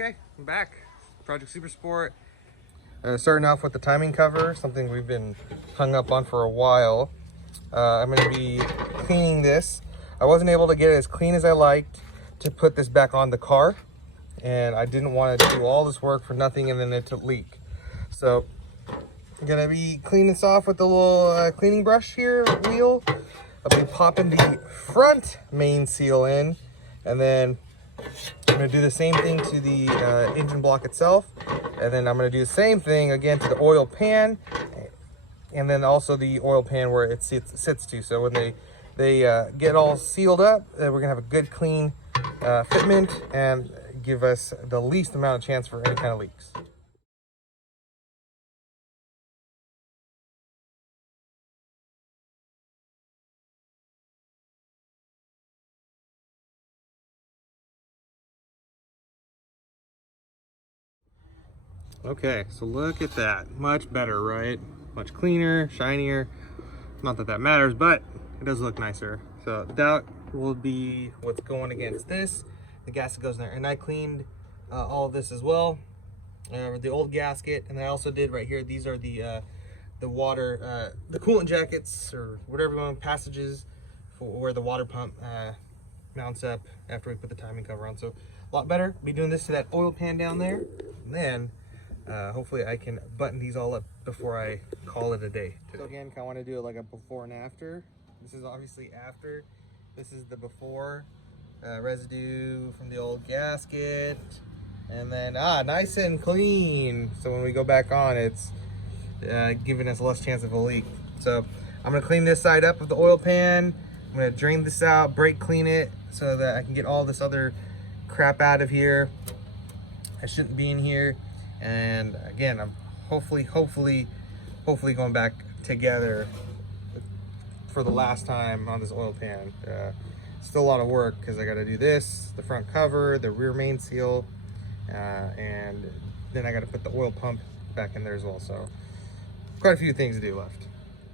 Okay, I'm back. Project Super Sport. Starting off with the timing cover, something we've been hung up on for a while. I'm going to be cleaning this. I wasn't able to get it as clean as I liked to put this back on the car, and I didn't want to do all this work for nothing and then it to leak. So I'm going to be cleaning this off with the little cleaning brush here, wheel. I'll be popping the front main seal in, and then I'm going to do the same thing to the engine block itself, and then I'm going to do the same thing again to the oil pan, and then also the oil pan where it sits to. So when they get all sealed up, we're going to have a good clean fitment and give us the least amount of chance for any kind of leaks. Okay, so look at that. Much better, right? Much cleaner, shinier. Not that that matters, but it does look nicer. So that will be what's going against this. The gasket goes in there. And I cleaned all of this as well. The old gasket, and I also did right here, these are the water, the coolant jackets, or whatever you want, passages for where the water pump mounts up after we put the timing cover on. So a lot better. Be doing this to that oil pan down there. And then hopefully I can button these all up before I call it a day. So again, I want to do it like a before and after. This is obviously after. This is the before, residue from the old gasket, and then nice and clean. So when we go back on, it's giving us less chance of a leak. So I'm gonna clean this side up with the oil pan. I'm gonna drain this out, brake clean it, so that I can get all this other crap out of here. I shouldn't be in here. And again, I'm hopefully going back together for the last time on this oil pan. Still a lot of work because I got to do this, the front cover, the rear main seal, and then I got to put the oil pump back in there as well. So quite a few things to do left.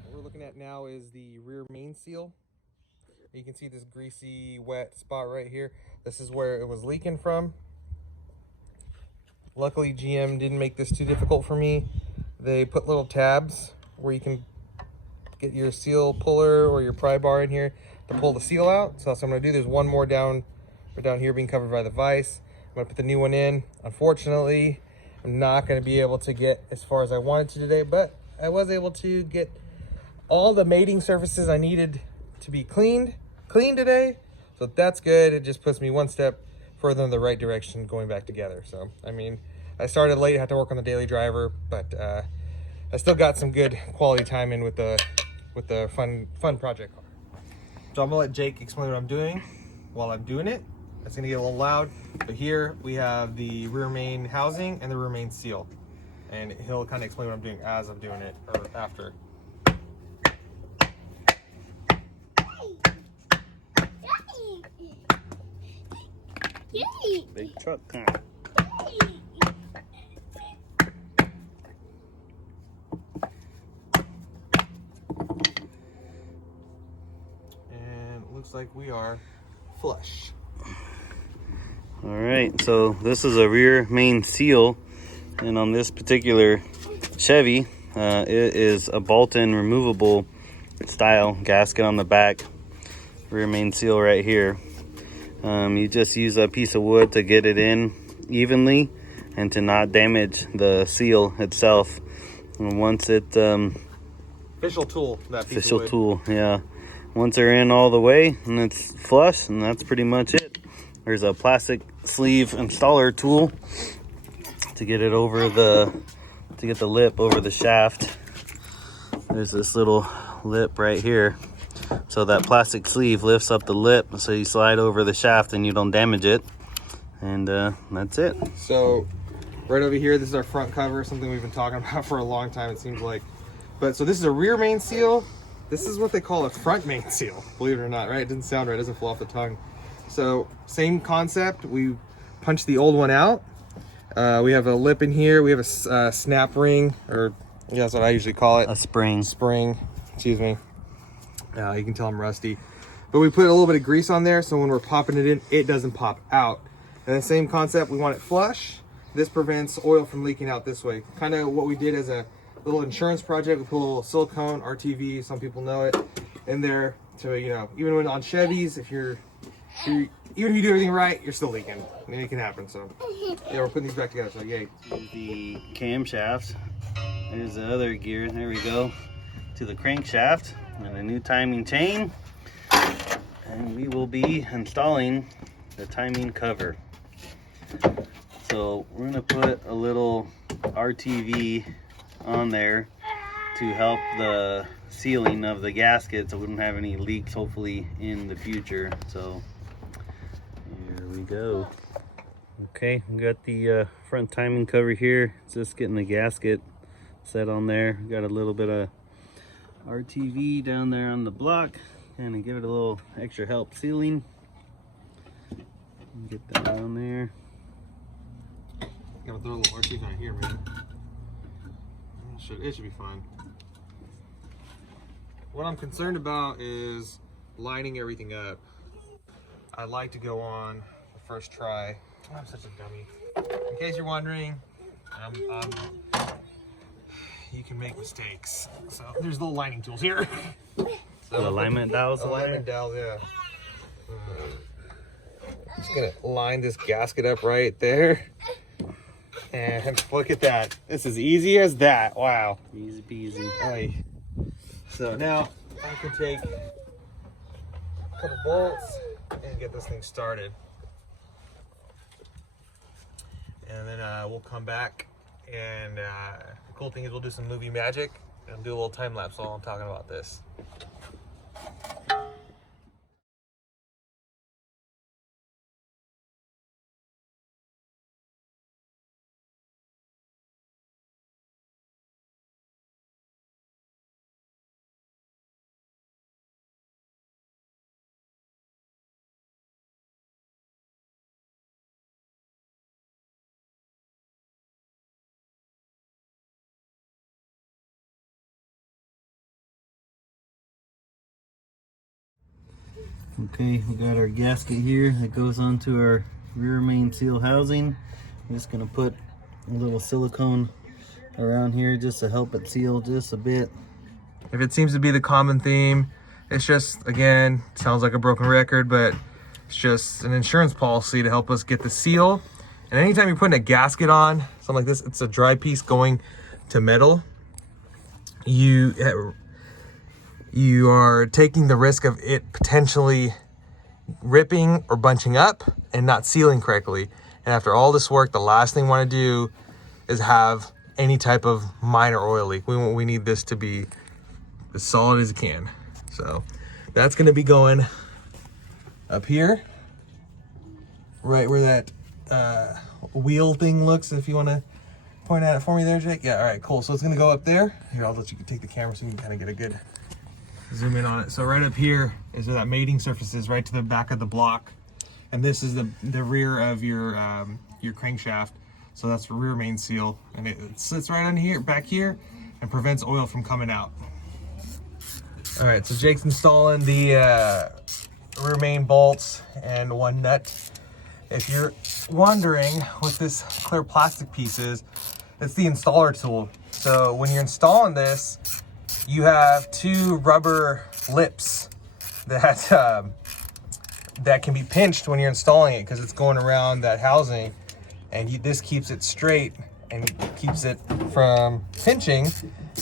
What we're looking at now is the rear main seal. You can see this greasy, wet spot right here. This is where it was leaking from. Luckily, GM didn't make this too difficult for me. They put little tabs where you can get your seal puller or your pry bar in here to pull the seal out. So that's what I'm gonna do. There's one more down here being covered by the vise. I'm gonna put the new one in. Unfortunately, I'm not gonna be able to get as far as I wanted to today, but I was able to get all the mating surfaces I needed to be cleaned today. So that's good. It just puts me one step further in the right direction going back together. So I mean, I started late, I had to work on the daily driver, but I still got some good quality time in with the fun project car. So I'm gonna let Jake explain what I'm doing while I'm doing it. It's gonna get a little loud, but here we have the rear main housing and the rear main seal, and he'll kind of explain what I'm doing as I'm doing it or after. Big truck kind. And it looks like we are flush. All right, so this is a rear main seal, and on this particular Chevy, it is a bolt-in removable style gasket on the back. Rear main seal right here. You just use a piece of wood to get it in evenly and to not damage the seal itself. And once it Official tool, that piece official of wood. tool, yeah. Once they're in all the way and it's flush, and that's pretty much it. There's a plastic sleeve installer tool to get it over to get the lip over the shaft. There's this little lip right here. So that plastic sleeve lifts up the lip, so you slide over the shaft and you don't damage it. And that's it. So right over here, this is our front cover, something we've been talking about for a long time, it seems like. But so this is a rear main seal. This is what they call a front main seal, believe it or not, right? It doesn't sound right, it doesn't flow off the tongue. So same concept, we punch the old one out. We have a lip in here, we have a snap ring, or yeah, that's what I usually call it. A spring. Spring, excuse me. You can tell I'm rusty. But we put a little bit of grease on there, so when we're popping it in, it doesn't pop out. And the same concept, we want it flush. This prevents oil from leaking out this way. Kind of what we did as a little insurance project. We put a little silicone, RTV, some people know it, in there. So, you know, even when on Chevys, even if you do everything right, you're still leaking. I mean, it can happen. So, yeah, we're putting these back together. So, yay. The camshaft. There's the other gear. There we go. To the crankshaft and a new timing chain. And we will be installing the timing cover. So we're going to put a little RTV on there to help the sealing of the gasket so we don't have any leaks hopefully in the future. So here we go. Okay, we got the front timing cover here. It's just getting the gasket set on there. We got a little bit of RTV down there on the block and give it a little extra help sealing. Get that on there. Gotta throw a little RTV on here, man. It should be fine. What I'm concerned about is lining everything up. I like to go on the first try. Oh, I'm such a dummy. In case you're wondering, you can make mistakes. So there's little lining tools here. So alignment dowels. Alignment dowels, yeah. Just gonna line this gasket up right there. And look at that. This is easy as that. Wow. Easy peasy. Aye. So now I can take a couple bolts and get this thing started. And then we'll come back, and the cool thing is we'll do some movie magic and do a little time lapse while I'm talking about this. Okay, we got our gasket here that goes onto our rear main seal housing. I'm just gonna put a little silicone around here just to help it seal just a bit. If it seems to be the common theme, it's just, again, sounds like a broken record, but it's just an insurance policy to help us get the seal. And anytime you're putting a gasket on, something like this, it's a dry piece going to metal, you are taking the risk of it potentially ripping or bunching up and not sealing correctly. And after all this work, the last thing we want to do is have any type of minor oil leak. We need this to be as solid as it can. So that's going to be going up here, right where that wheel thing looks, if you want to point at it for me there, Jake. Yeah, all right, cool. So it's going to go up there. Here, I'll let you take the camera so you can kind of get a good zoom in on it. So right up here is where that mating surface is, right to the back of the block. And this is the rear of your crankshaft. So that's the rear main seal. And it sits right on here, back here, and prevents oil from coming out. All right, so Jake's installing the rear main bolts and one nut. If you're wondering what this clear plastic piece is, it's the installer tool. So when you're installing this, you have two rubber lips that that can be pinched when you're installing it because it's going around that housing, and this keeps it straight and keeps it from pinching,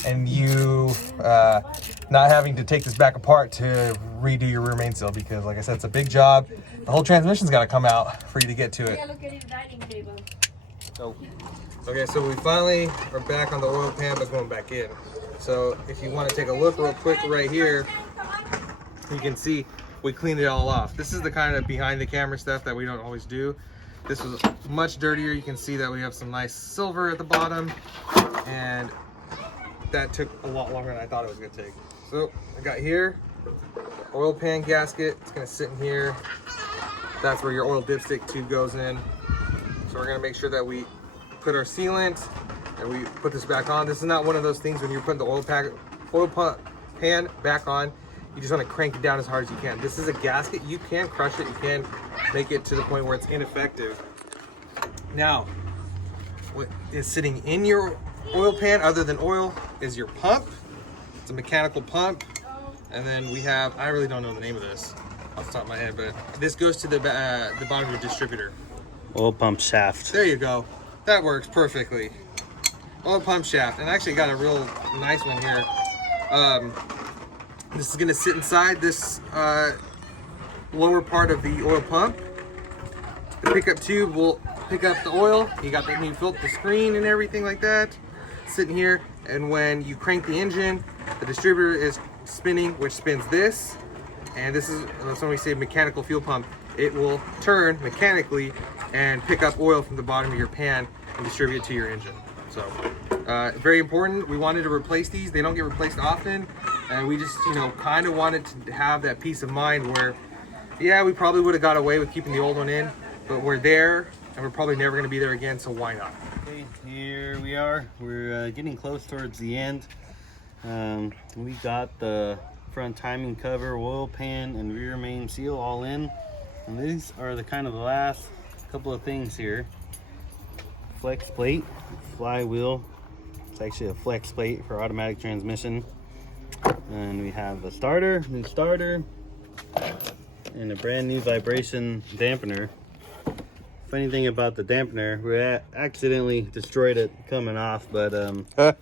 and you not having to take this back apart to redo your rear main seal, because like I said, it's a big job. The whole transmission's got to come out for you to get to it. Yeah, look at his dining table. Oh. Okay, so we finally are back on the oil pan, but going back in. So if you want to take a look real quick right here, you can see we cleaned it all off. This is the kind of behind the camera stuff that we don't always do. This was much dirtier. You can see that we have some nice silver at the bottom, and that took a lot longer than I thought it was gonna take. So I got here, oil pan gasket. It's gonna sit in here. That's where your oil dipstick tube goes in. So we're gonna make sure that we put our sealant and we put this back on. This is not one of those things when you're putting the oil pan back on, you just want to crank it down as hard as you can. This is a gasket. You can crush it, you can make it to the point where it's ineffective. Now, what is sitting in your oil pan other than oil is your pump. It's a mechanical pump. And then we have, I really don't know the name of this off the top of my head, but this goes to the bottom of your distributor. Oil pump shaft. There you go. That works perfectly. Oil pump shaft. And I actually got a real nice one here. This is gonna sit inside this lower part of the oil pump. The pickup tube will pick up the oil. You got the new filter, the screen and everything like that sitting here. And when you crank the engine, the distributor is spinning, which spins this. And this is, that's when we say mechanical fuel pump. It will turn mechanically and pick up oil from the bottom of your pan and distribute it to your engine. So very important. We wanted to replace these. They don't get replaced often. And we just, you know, kind of wanted to have that peace of mind where, yeah, we probably would have got away with keeping the old one in, but we're there and we're probably never going to be there again, so why not? Okay, here we are. We're getting close towards the end. We got the front timing cover, oil pan, and rear main seal all in. And these are the kind of the last couple of things here. Flex plate, flywheel. It's actually a flex plate for automatic transmission. And we have a starter, new starter, and a brand new vibration dampener. Funny thing about the dampener, we accidentally destroyed it coming off, but it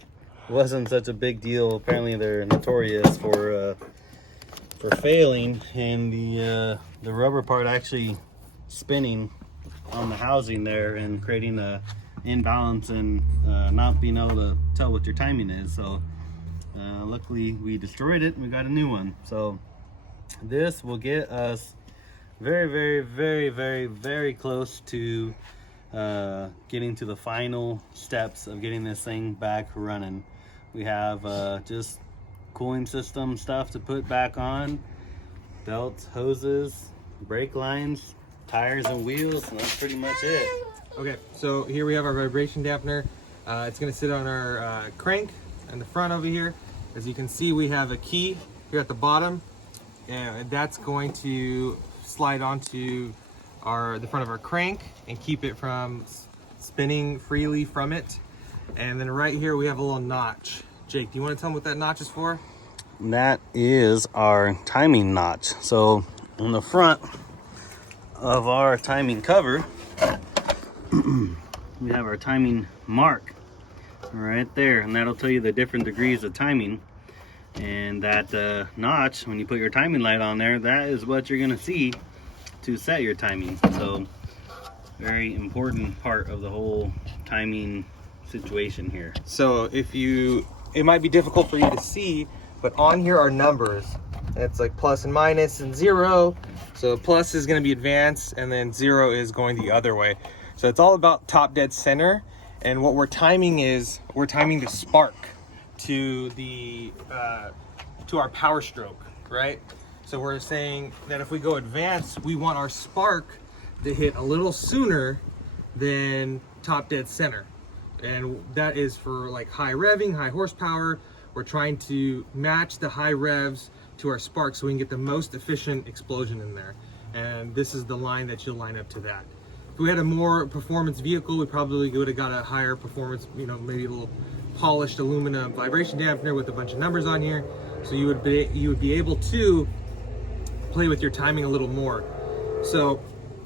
wasn't such a big deal. Apparently they're notorious for failing, and the rubber part actually spinning on the housing there and creating a imbalance and not being able to tell what your timing is. So luckily we destroyed it and we got a new one. So this will get us very close to getting to the final steps of getting this thing back running. We have just cooling system stuff to put back on, belts, hoses, brake lines, tires and wheels, and that's pretty much it. Okay, so here we have our vibration dampener. It's going to sit on our crank in the front over here. As you can see, we have a key here at the bottom, and that's going to slide onto the front of our crank and keep it from spinning freely from it. And then right here we have a little notch. Jake, do you want to tell them what that notch is for? That is our timing notch. So on the front of our timing cover, we have our timing mark right there, and that'll tell you the different degrees of timing. And that notch, when you put your timing light on there, that is what you're gonna see to set your timing. So very important part of the whole timing situation here. So it might be difficult for you to see, but on here are numbers. It's like plus and minus and 0. So plus is going to be advanced, and then 0 is going the other way. So it's all about top dead center. And what we're timing is, we're timing the spark to our power stroke, right? So we're saying that if we go advanced, we want our spark to hit a little sooner than top dead center. And that is for like high revving, high horsepower. We're trying to match the high revs to our spark so we can get the most efficient explosion in there. And this is the line that you'll line up to that. If we had a more performance vehicle, we probably would have got a higher performance, you know, maybe a little polished aluminum vibration dampener with a bunch of numbers on here. So you would be able to play with your timing a little more. So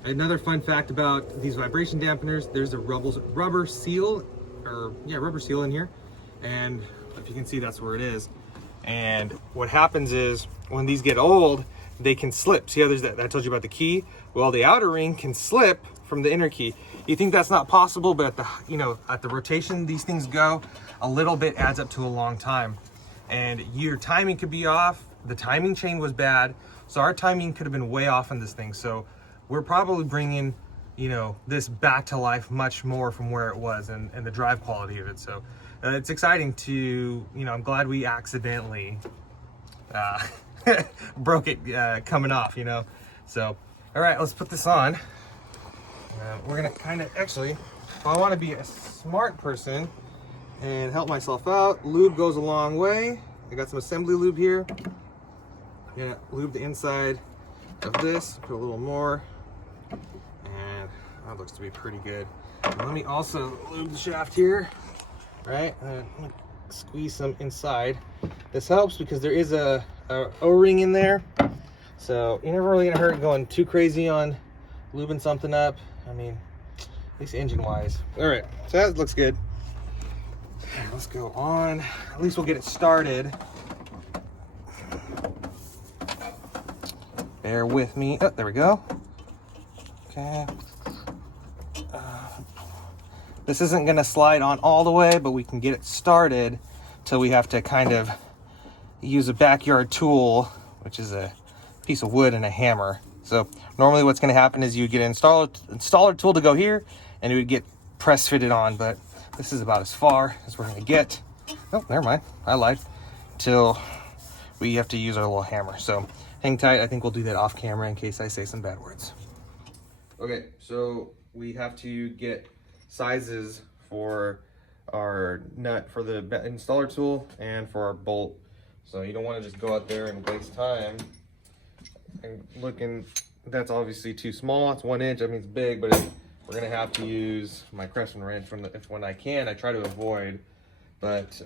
another fun fact about these vibration dampeners, there's a rubber seal in here. And if you can see, that's where it is. And what happens is when these get old, they can slip. See how there's that I told you about the key? Well, the outer ring can slip from the inner key. You think that's not possible, but at the rotation these things go, a little bit adds up to a long time. And your timing could be off. The timing chain was bad, so our timing could have been way off on this thing. So we're probably bringing, this back to life much more from where it was, and the drive quality of it. So it's exciting to, I'm glad we accidentally broke it coming off, So, all right, let's put this on. We're gonna kind of, actually, if I want to be a smart person and help myself out, lube goes a long way. I got some assembly lube here. I'm gonna lube the inside of this, put a little more That looks to be pretty good. And let me also lube the shaft here, right? Squeeze some inside. This helps because there is a O-ring in there, so you're never really gonna hurt going too crazy on lubing something up. I mean, at least engine wise. All right, so that looks good. Let's go on. At least we'll get it started. Bear with me. Oh, there we go. Okay. This isn't gonna slide on all the way, but we can get it started till we have to kind of use a backyard tool, which is a piece of wood and a hammer. So normally what's gonna happen is you get an installer tool to go here and it would get press fitted on, but this is about as far as we're gonna get. Oh, never mind, I lied. Till we have to use our little hammer. So hang tight, I think we'll do that off camera in case I say some bad words. Okay, so we have to get sizes for our nut for the installer tool and for our bolt. So you don't want to just go out there and waste time and looking. That's obviously too small. It's 1 inch. I mean, it's big, but we're gonna have to use my crescent wrench when I can. I try to avoid, but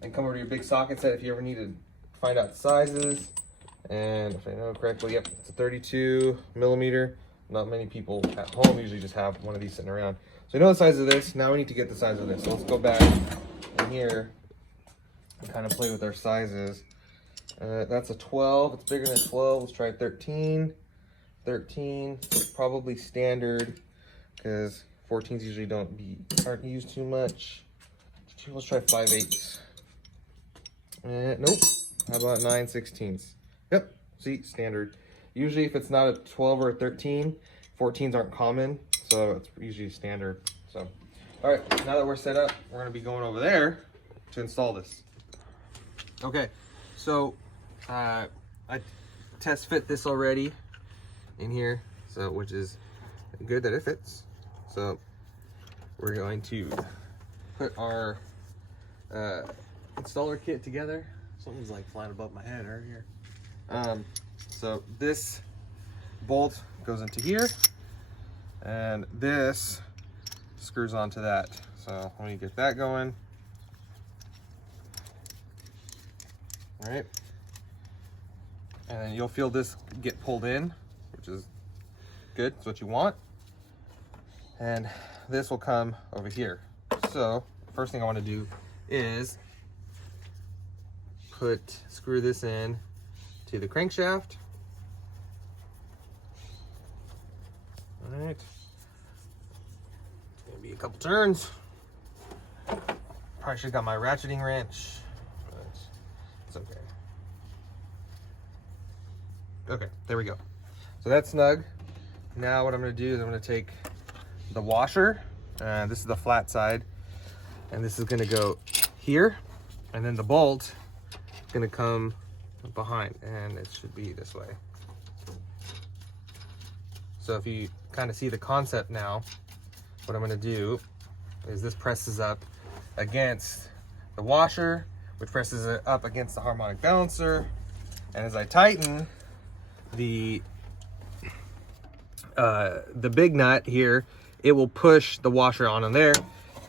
and come over to your big socket set if you ever need to find out sizes. And if I know correctly, yep, it's a 32 millimeter. Not many people at home usually just have one of these sitting around. So I know the size of this. Now we need to get the size of this. So let's go back in here and kind of play with our sizes. That's a 12. It's bigger than 12. Let's try 13. 13, probably standard because 14s usually aren't used too much. Let's try 5/8. Nope. How about 9/16? Yep. See, standard. Usually if it's not a 12 or a 13, 14s aren't common, so it's usually standard. So, all right, now that we're set up, we're gonna be going over there to install this. Okay, so I test fit this already in here, so which is good that it fits. So we're going to put our installer kit together. Something's like flying above my head right here. So this bolt goes into here and this screws onto that. So let me get that going. All right. And then you'll feel this get pulled in, which is good. It's what you want. And this will come over here. So first thing I want to do is screw this in to the crankshaft. All right, it's gonna be a couple turns. Probably should have got my ratcheting wrench, but it's okay. Okay, there we go. So that's snug. Now what I'm gonna do is I'm gonna take the washer, this is the flat side, and this is gonna go here, and then the bolt is gonna come behind, and it should be this way. So if you kind of see the concept now, what I'm gonna do is this presses up against the washer, which presses it up against the harmonic balancer, and as I tighten the big nut here, it will push the washer on in there,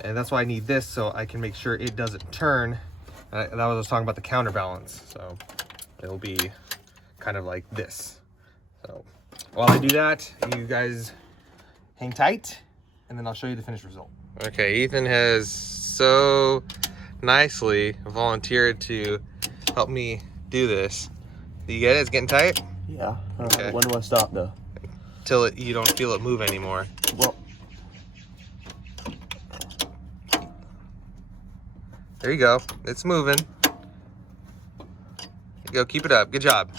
and that's why I need this, so I can make sure it doesn't turn. That was what I was talking about, the counterbalance. So it'll be kind of like this. So while I do that, you guys hang tight, and then I'll show you the finished result. Okay, Ethan has so nicely volunteered to help me do this. Do you get it? It's getting tight? Yeah. Okay. When do I stop though? Till you don't feel it move anymore. Well, there you go. It's moving. There you go. Keep it up. Good job.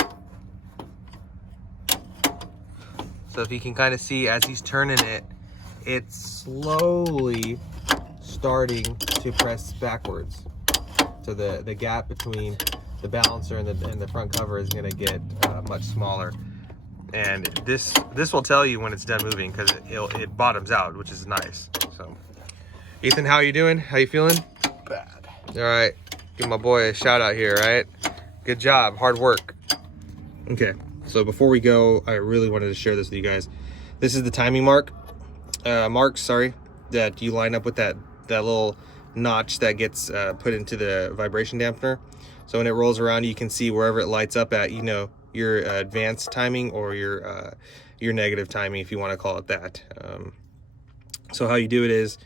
So if you can kind of see as he's turning it, it's slowly starting to press backwards. So the gap between the balancer and the front cover is going to get much smaller. And this will tell you when it's done moving, because it bottoms out, which is nice. So, Ethan, how are you doing? How you feeling? bad. All right, give my boy a shout out here. Right, good job, hard work. Okay, so before we go, I really wanted to share this with you guys. This is the timing marks, sorry, that you line up with that little notch that gets put into the vibration dampener. So when it rolls around, you can see wherever it lights up at, you know, your advanced timing or your negative timing, if you want to call it that. So how you do it is,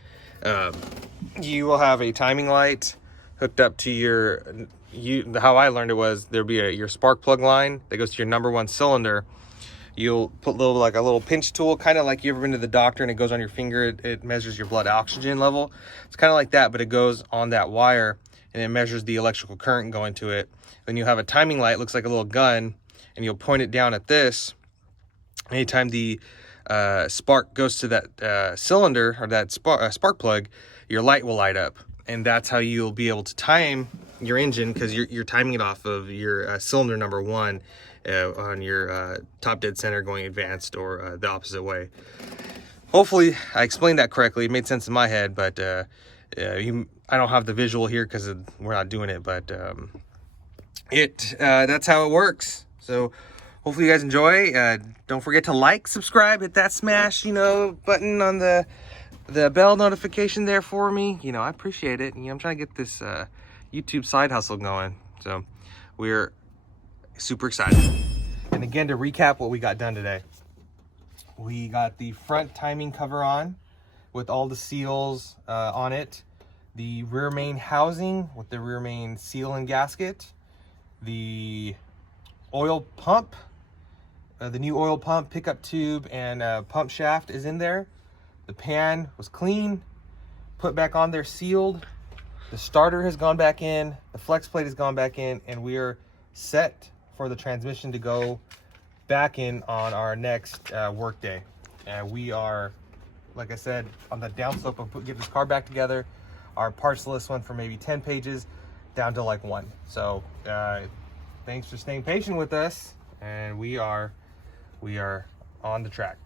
you will have a timing light hooked up to your, how I learned it was there'd be your spark plug line that goes to your number 1 cylinder. You'll put like a little pinch tool, kind of like you ever been to the doctor and it goes on your finger, it measures your blood oxygen level. It's kind of like that, but it goes on that wire and it measures the electrical current going to it. Then you have a timing light, looks like a little gun, and you'll point it down at this. Anytime the spark goes to that cylinder or that spark plug, your light will light up. And that's how you'll be able to time your engine, because you're timing it off of your cylinder number 1 on your top dead center going advanced or the opposite way. Hopefully I explained that correctly. It made sense in my head, but I don't have the visual here because we're not doing it, but that's how it works. So hopefully you guys enjoy. Don't forget to like, subscribe, hit that smash, button on the bell notification there for me. I appreciate it. I'm trying to get this YouTube side hustle going. So we're super excited. And again, to recap what we got done today. We got the front timing cover on with all the seals on it. The rear main housing with the rear main seal and gasket. The oil pump, the new oil pump, pickup tube, and pump shaft is in there. The pan was clean, put back on there, sealed. The starter has gone back in, the flex plate has gone back in, and we are set for the transmission to go back in on our next work day. And we are, like I said, on the downslope of getting this car back together. Our parts list went from maybe 10 pages down to like 1. So thanks for staying patient with us, and we are on the track.